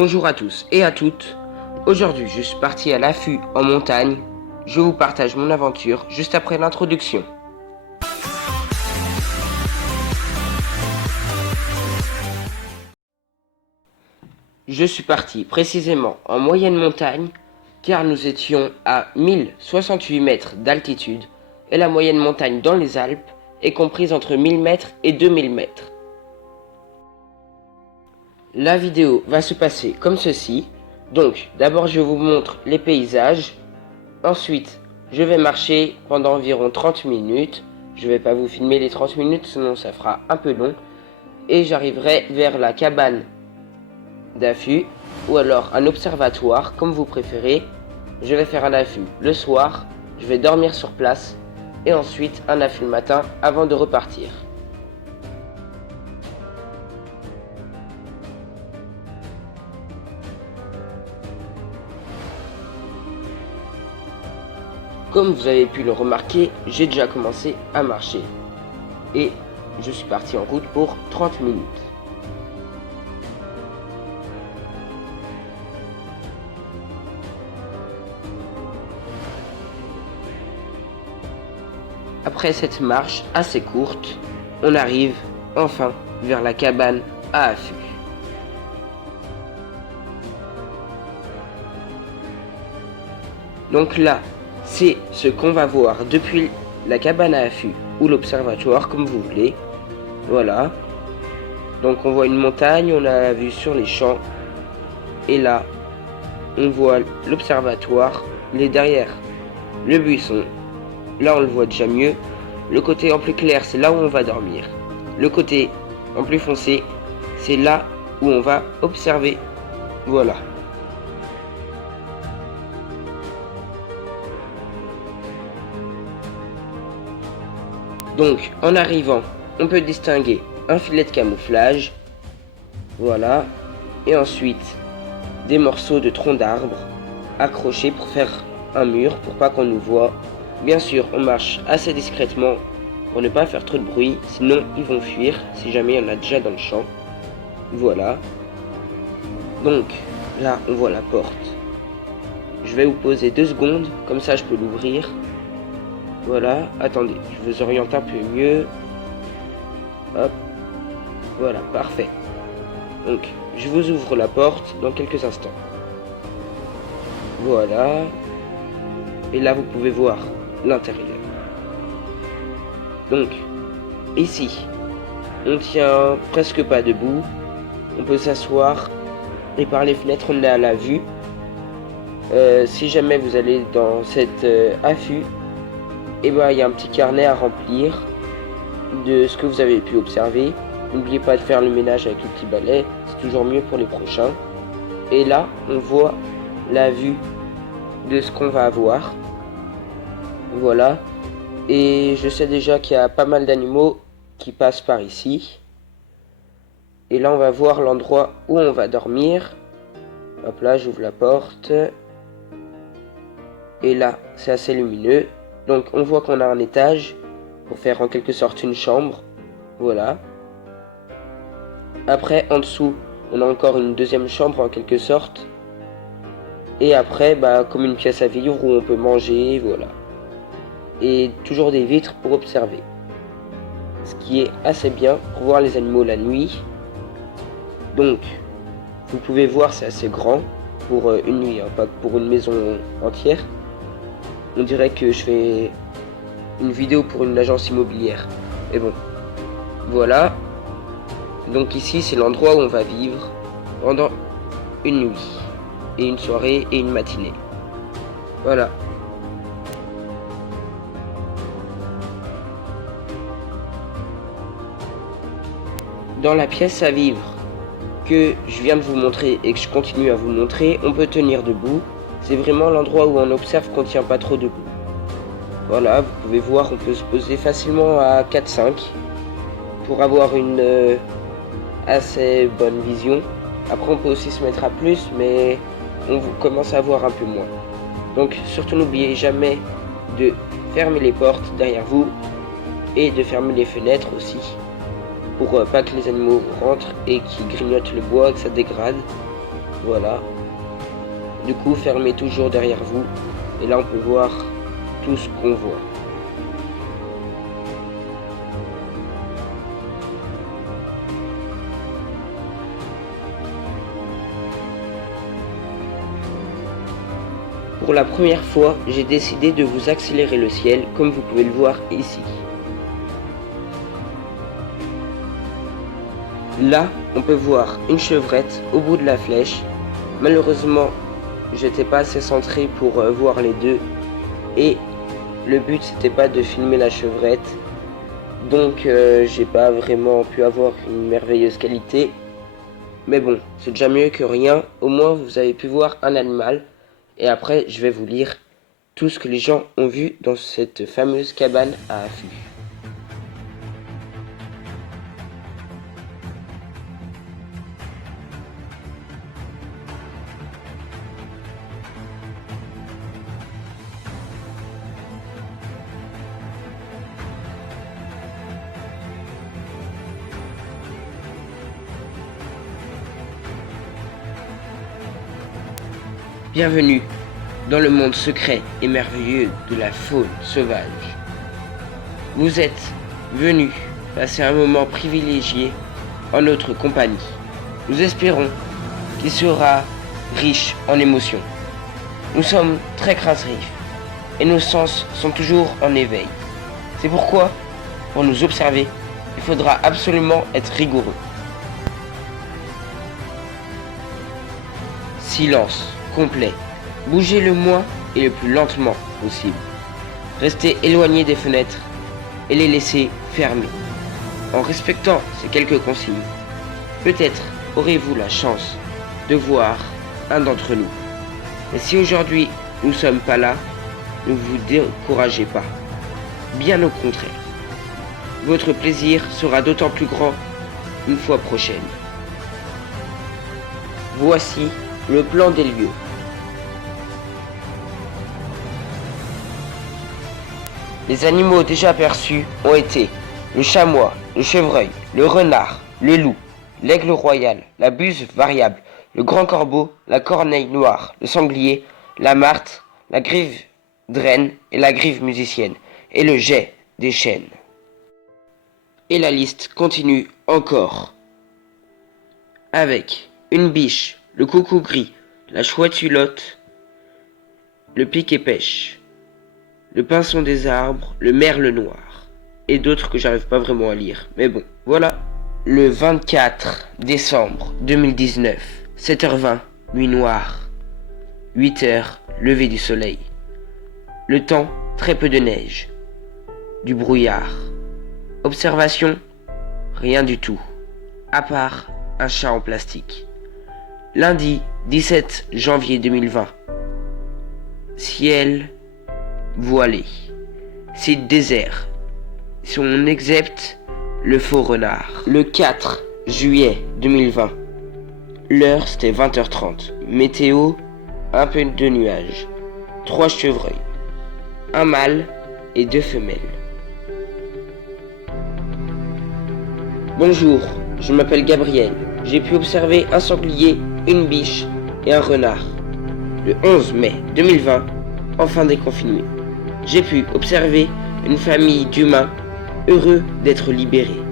Bonjour à tous et à toutes. Aujourd'hui, je suis parti à l'affût en montagne. Je vous partage mon aventure juste après l'introduction. Je suis parti précisément en moyenne montagne car nous étions à 1068 mètres d'altitude et la moyenne montagne dans les Alpes est comprise entre 1000 mètres et 2000 mètres. La vidéo va se passer comme ceci. Donc, d'abord je vous montre les paysages. Ensuite, je vais marcher pendant environ 30 minutes. Je ne vais pas vous filmer les 30 minutes, sinon ça fera un peu long. Et j'arriverai vers la cabane d'affût, ou alors un observatoire, comme vous préférez. Je vais faire un affût le soir, je vais dormir sur place, et ensuite un affût le matin avant de repartir. Comme vous avez pu le remarquer, j'ai déjà commencé à marcher. Et je suis parti en route pour 30 minutes. Après cette marche assez courte, on arrive enfin vers la cabane à affût. Donc là, c'est ce qu'on va voir depuis la cabane à affût ou l'observatoire, comme vous voulez. Voilà. Donc on voit une montagne, on a la vue sur les champs. Et là, on voit l'observatoire, il est derrière le buisson. Là on le voit déjà mieux. Le côté en plus clair, c'est là où on va dormir. Le côté en plus foncé, c'est là où on va observer. Voilà. Donc, en arrivant, on peut distinguer un filet de camouflage, voilà, et ensuite des morceaux de troncs d'arbres accrochés pour faire un mur, pour pas qu'on nous voit. Bien sûr, on marche assez discrètement pour ne pas faire trop de bruit, sinon ils vont fuir si jamais il y en a déjà dans le champ. Voilà. Donc, là, on voit la porte. Je vais vous poser 2 secondes, comme ça je peux l'ouvrir. Voilà, attendez, je vous oriente un peu mieux. Hop, voilà, parfait. Donc, je vous ouvre la porte dans quelques instants. Voilà. Et là, vous pouvez voir l'intérieur. Donc, ici, on tient presque pas debout. On peut s'asseoir et par les fenêtres, on est à la vue. Si jamais vous allez dans cet affût, et ben il y a un petit carnet à remplir de ce que vous avez pu observer. N'oubliez pas de faire le ménage avec le petit balai, c'est toujours mieux pour les prochains. Et là, on voit la vue de ce qu'on va avoir. Voilà. Et je sais déjà qu'il y a pas mal d'animaux qui passent par ici. Et là, on va voir l'endroit où on va dormir. Hop là, j'ouvre la porte. Et là, c'est assez lumineux. Donc on voit qu'on a un étage pour faire en quelque sorte une chambre. Voilà. Après, en dessous, on a encore une deuxième chambre en quelque sorte. Et après, comme une pièce à vivre où on peut manger, voilà. Et toujours des vitres pour observer. Ce qui est assez bien pour voir les animaux la nuit. Donc, vous pouvez voir, c'est assez grand pour une nuit, hein, pas pour une maison entière. On dirait que je fais une vidéo pour une agence immobilière. Mais bon, voilà. Donc ici, c'est l'endroit où on va vivre pendant une nuit, et une soirée, et une matinée. Voilà. Dans la pièce à vivre que je viens de vous montrer et que je continue à vous montrer, on peut tenir debout. C'est vraiment l'endroit où on observe qu'on ne tient pas trop debout. Voilà, vous pouvez voir, on peut se poser facilement à 4-5 pour avoir une assez bonne vision. Après, on peut aussi se mettre à plus, mais on commence à voir un peu moins. Donc, surtout n'oubliez jamais de fermer les portes derrière vous et de fermer les fenêtres aussi pour pas que les animaux rentrent et qu'ils grignotent le bois, que ça dégrade. Voilà. Du coup, fermez toujours derrière vous. Et là, on peut voir tout ce qu'on voit. Pour la première fois, j'ai décidé de vous accélérer le ciel, comme vous pouvez le voir ici. Là, on peut voir une chevrette au bout de la flèche. Malheureusement, j'étais pas assez centré pour voir les deux. Et le but, c'était pas de filmer la chevrette. Donc, j'ai pas vraiment pu avoir une merveilleuse qualité. Mais bon, c'est déjà mieux que rien. Au moins, vous avez pu voir un animal. Et après, je vais vous lire tout ce que les gens ont vu dans cette fameuse cabane à affût. Bienvenue dans le monde secret et merveilleux de la faune sauvage. Vous êtes venus passer un moment privilégié en notre compagnie. Nous espérons qu'il sera riche en émotions. Nous sommes très craintifs et nos sens sont toujours en éveil. C'est pourquoi, pour nous observer, il faudra absolument être rigoureux. Silence complet. Bougez le moins et le plus lentement possible. Restez éloigné des fenêtres et les laissez fermées. En respectant ces quelques consignes, peut-être aurez-vous la chance de voir un d'entre nous. Et si aujourd'hui nous ne sommes pas là, ne vous découragez pas. Bien au contraire. Votre plaisir sera d'autant plus grand une fois prochaine. Voici le plan des lieux. Les animaux déjà aperçus ont été le chamois, le chevreuil, le renard, le loup, l'aigle royal, la buse variable, le grand corbeau, la corneille noire, le sanglier, la martre, la grive draine et la grive musicienne, et le jet des chênes. Et la liste continue encore. Avec une biche, le coucou gris, la chouette hulotte, le piquet-pêche, le pinson des arbres, le merle noir, et d'autres que j'arrive pas vraiment à lire. Mais bon, voilà. Le 24 décembre 2019, 7h20, nuit noire, 8h, lever du soleil. Le temps, très peu de neige, du brouillard. Observation, rien du tout, à part un chat en plastique. Lundi 17 janvier 2020, ciel voilé, site désert, si on excepte le faux renard. Le 4 juillet 2020, l'heure c'était 20h30, météo, un peu de nuages, 3 chevreuils, un mâle et 2 femelles. Bonjour, je m'appelle Gabriel, j'ai pu observer un sanglier, une biche et un renard. Le 11 mai 2020, enfin déconfiné, j'ai pu observer une famille d'humains heureux d'être libérés.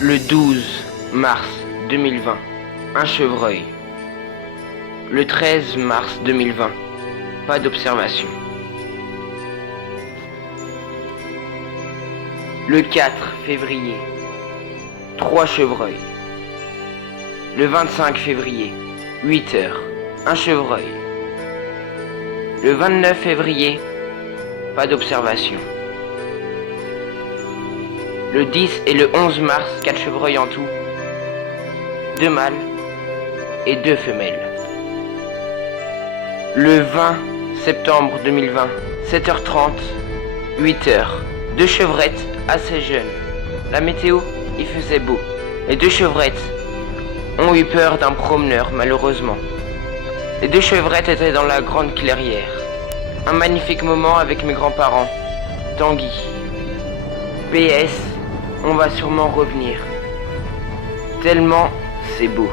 Le 12 mars 2020, un chevreuil. Le 13 mars 2020, pas d'observation. Le 4 février, 3 chevreuils. Le 25 février, 8h, un chevreuil. Le 29 février, pas d'observation. Le 10 et le 11 mars, 4 chevreuils en tout, 2 mâles et 2 femelles. Le 20 septembre 2020, 7h30, 8h, 2 chevrettes assez jeunes. La météo, il faisait beau. Les 2 chevrettes ont eu peur d'un promeneur, malheureusement. Les 2 chevrettes étaient dans la grande clairière. Un magnifique moment avec mes grands-parents. Tanguy. PS, on va sûrement revenir. Tellement c'est beau.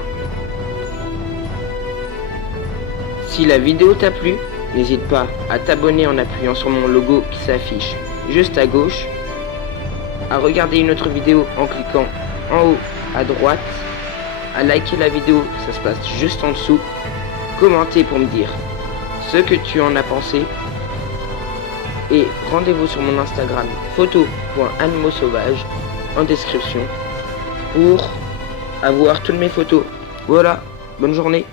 Si la vidéo t'a plu, n'hésite pas à t'abonner en appuyant sur mon logo qui s'affiche juste à gauche, à regarder une autre vidéo en cliquant en haut à droite, à liker la vidéo, ça se passe juste en dessous, commenter pour me dire ce que tu en as pensé, et rendez-vous sur mon Instagram photo.animaux-sauvages en description pour avoir toutes mes photos. Voilà, bonne journée.